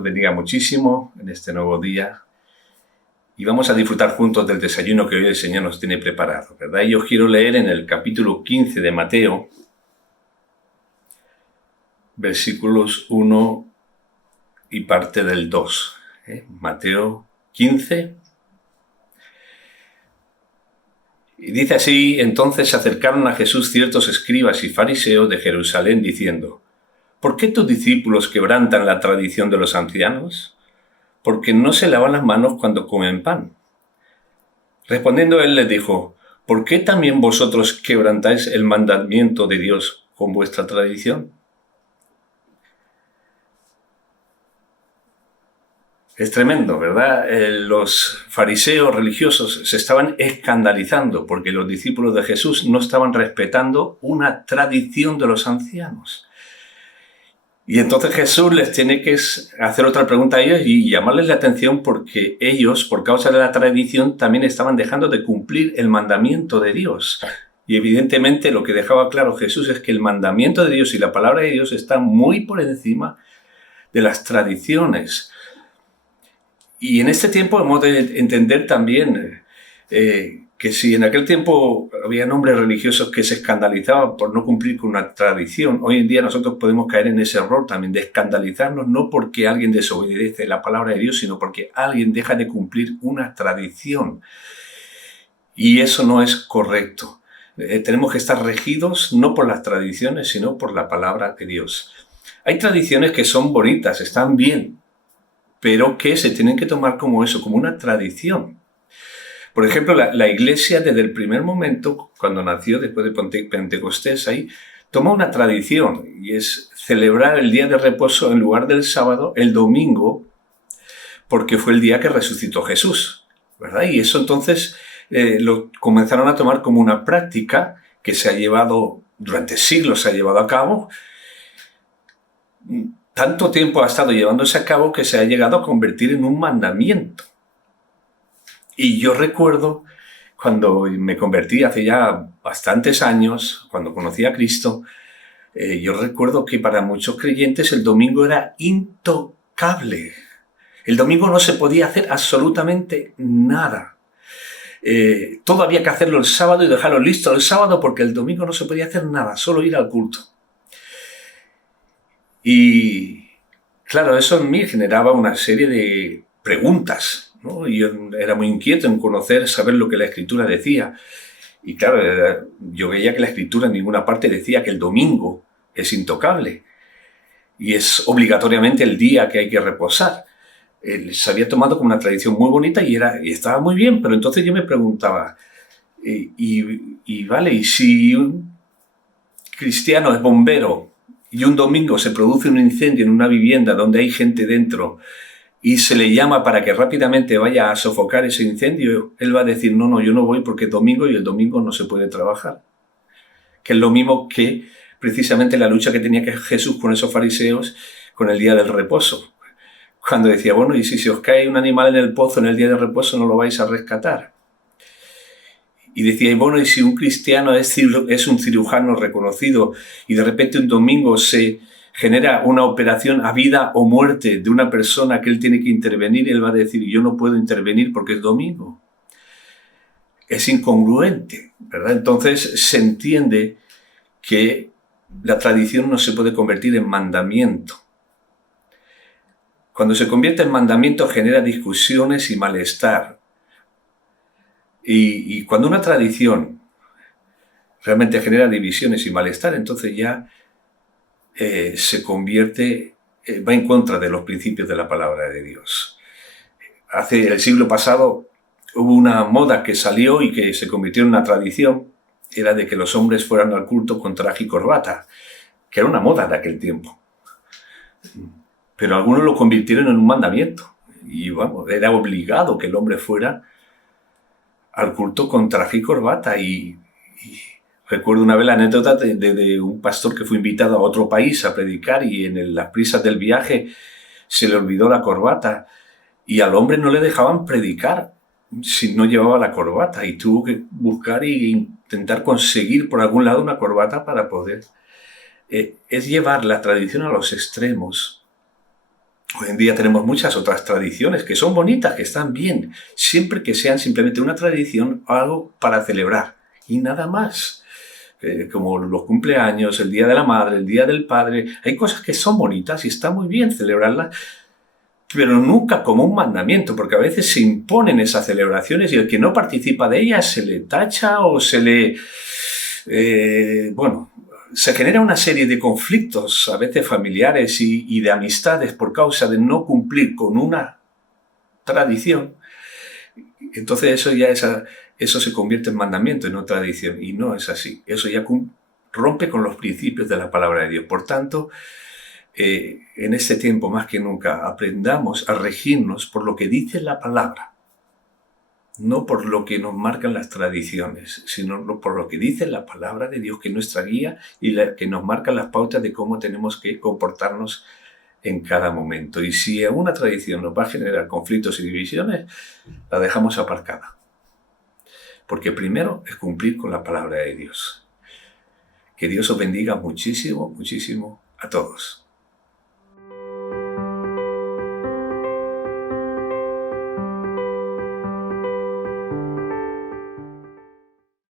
los bendiga muchísimo en este nuevo día y vamos a disfrutar juntos del desayuno que hoy el Señor nos tiene preparado, ¿verdad? Y yo quiero leer en el capítulo 15 de Mateo, versículos 1 y parte del 2. Mateo 15. Y dice así: entonces se acercaron a Jesús ciertos escribas y fariseos de Jerusalén diciendo: ¿por qué tus discípulos quebrantan la tradición de los ancianos? Porque no se lavan las manos cuando comen pan. Respondiendo él les dijo: ¿por qué también vosotros quebrantáis el mandamiento de Dios con vuestra tradición? Es tremendo, ¿verdad? Los fariseos religiosos se estaban escandalizando porque los discípulos de Jesús no estaban respetando una tradición de los ancianos. Y entonces Jesús les tiene que hacer otra pregunta a ellos y llamarles la atención porque ellos, por causa de la tradición, también estaban dejando de cumplir el mandamiento de Dios. Y evidentemente lo que dejaba claro Jesús es que el mandamiento de Dios y la palabra de Dios están muy por encima de las tradiciones. Y en este tiempo hemos de entender también que si en aquel tiempo había hombres religiosos que se escandalizaban por no cumplir con una tradición, hoy en día nosotros podemos caer en ese error también de escandalizarnos no porque alguien desobedece la palabra de Dios, sino porque alguien deja de cumplir una tradición. Y eso no es correcto. Tenemos que estar regidos no por las tradiciones, sino por la palabra de Dios. Hay tradiciones que son bonitas, están bien, pero que se tienen que tomar como eso, como una tradición. Por ejemplo, la Iglesia desde el primer momento, cuando nació después de Pentecostés, ahí tomó una tradición y es celebrar el día de reposo en lugar del sábado, el domingo, porque fue el día que resucitó Jesús, ¿verdad? Y eso entonces lo comenzaron a tomar como una práctica que se ha llevado, durante siglos se ha llevado a cabo. Tanto tiempo ha estado llevándose a cabo que se ha llegado a convertir en un mandamiento. Y yo recuerdo cuando me convertí hace ya bastantes años, cuando conocí a Cristo, yo recuerdo que para muchos creyentes el domingo era intocable. El domingo no se podía hacer absolutamente nada. Todo había que hacerlo el sábado y dejarlo listo el sábado porque el domingo no se podía hacer nada, solo ir al culto. Y claro, eso en mí generaba una serie de preguntas, ¿no? Y yo era muy inquieto en conocer, saber lo que la Escritura decía. Y claro, yo veía que la Escritura en ninguna parte decía que el domingo es intocable y es obligatoriamente el día que hay que reposar. Se había tomado como una tradición muy bonita y estaba muy bien, pero entonces yo me preguntaba, vale, ¿y si un cristiano es bombero y un domingo se produce un incendio en una vivienda donde hay gente dentro y se le llama para que rápidamente vaya a sofocar ese incendio, él va a decir: no, yo no voy porque es domingo y el domingo no se puede trabajar? Que es lo mismo que precisamente la lucha que tenía Jesús con esos fariseos con el día del reposo. Cuando decía: bueno, y si se os cae un animal en el pozo en el día del reposo, no lo vais a rescatar. Y decía: bueno, y si un cristiano es un cirujano reconocido y de repente un domingo se genera una operación a vida o muerte de una persona que él tiene que intervenir, él va a decir: yo no puedo intervenir porque es domingo. Es incongruente, ¿verdad? Entonces se entiende que la tradición no se puede convertir en mandamiento. Cuando se convierte en mandamiento genera discusiones y malestar. Y cuando una tradición realmente genera divisiones y malestar, entonces ya se convierte, va en contra de los principios de la palabra de Dios. Hace el siglo pasado hubo una moda que salió y que se convirtió en una tradición, era de que los hombres fueran al culto con traje y corbata, que era una moda de aquel tiempo. Pero algunos lo convirtieron en un mandamiento y vamos, era obligado que el hombre fuera al culto con traje y corbata. Y recuerdo una vez la anécdota de un pastor que fue invitado a otro país a predicar y en las prisas del viaje se le olvidó la corbata y al hombre no le dejaban predicar si no llevaba la corbata y tuvo que buscar e intentar conseguir por algún lado una corbata para poder. Es llevar la tradición a los extremos Hoy en día tenemos muchas otras tradiciones que son bonitas, que están bien, siempre que sean simplemente una tradición o algo para celebrar y nada más. Como los cumpleaños, el Día de la Madre, el Día del Padre, hay cosas que son bonitas y está muy bien celebrarlas, pero nunca como un mandamiento, porque a veces se imponen esas celebraciones y el que no participa de ellas se le tacha o se le... bueno, se genera una serie de conflictos, a veces familiares y de amistades por causa de no cumplir con una tradición. Entonces eso se convierte en mandamiento, en no tradición, y no es así. Eso ya rompe con los principios de la palabra de Dios. Por tanto, en este tiempo más que nunca aprendamos a regirnos por lo que dice la palabra, no por lo que nos marcan las tradiciones, sino por lo que dice la palabra de Dios, que es nuestra guía y que nos marca las pautas de cómo tenemos que comportarnos en cada momento. Y si una tradición nos va a generar conflictos y divisiones, la dejamos aparcada. Porque primero es cumplir con la palabra de Dios. Que Dios os bendiga muchísimo, muchísimo a todos.